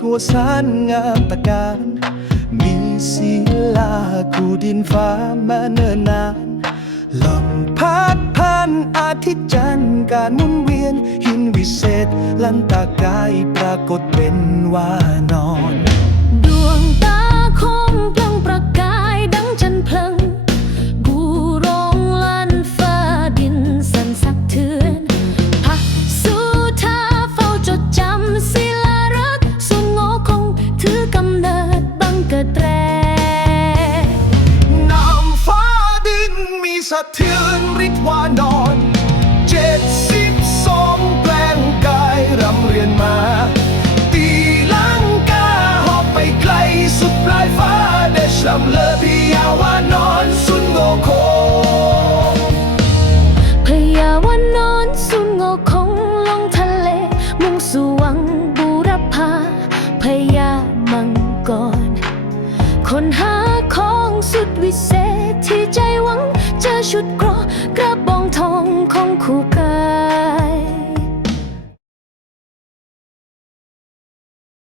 กัวสานงามตะการ มีศิลาคู่ดินฟ้ามาเนิ่นนานลมพัดพันอาทิตย์จันทร์การหมุนเวียนหินวิเศษ ลันตากายปรากฏเป็นว่านอน สะเทือนฤทธิ์วานอนเจ็ดสิบสองแปลงกายรำเรียนมา ตีลังกาหอบไปไกลสุดปลายฟ้าเดชลำเลอพิยาวานอนสุนโงโคพยาวันนอนสุนโงคงลงทะเล มุ่งสู่วังบูรพาพยามังกรคนหาของสุดวิเศษที่ใจหวังเจ ชุดเกราะกระบองทองของคู่กัน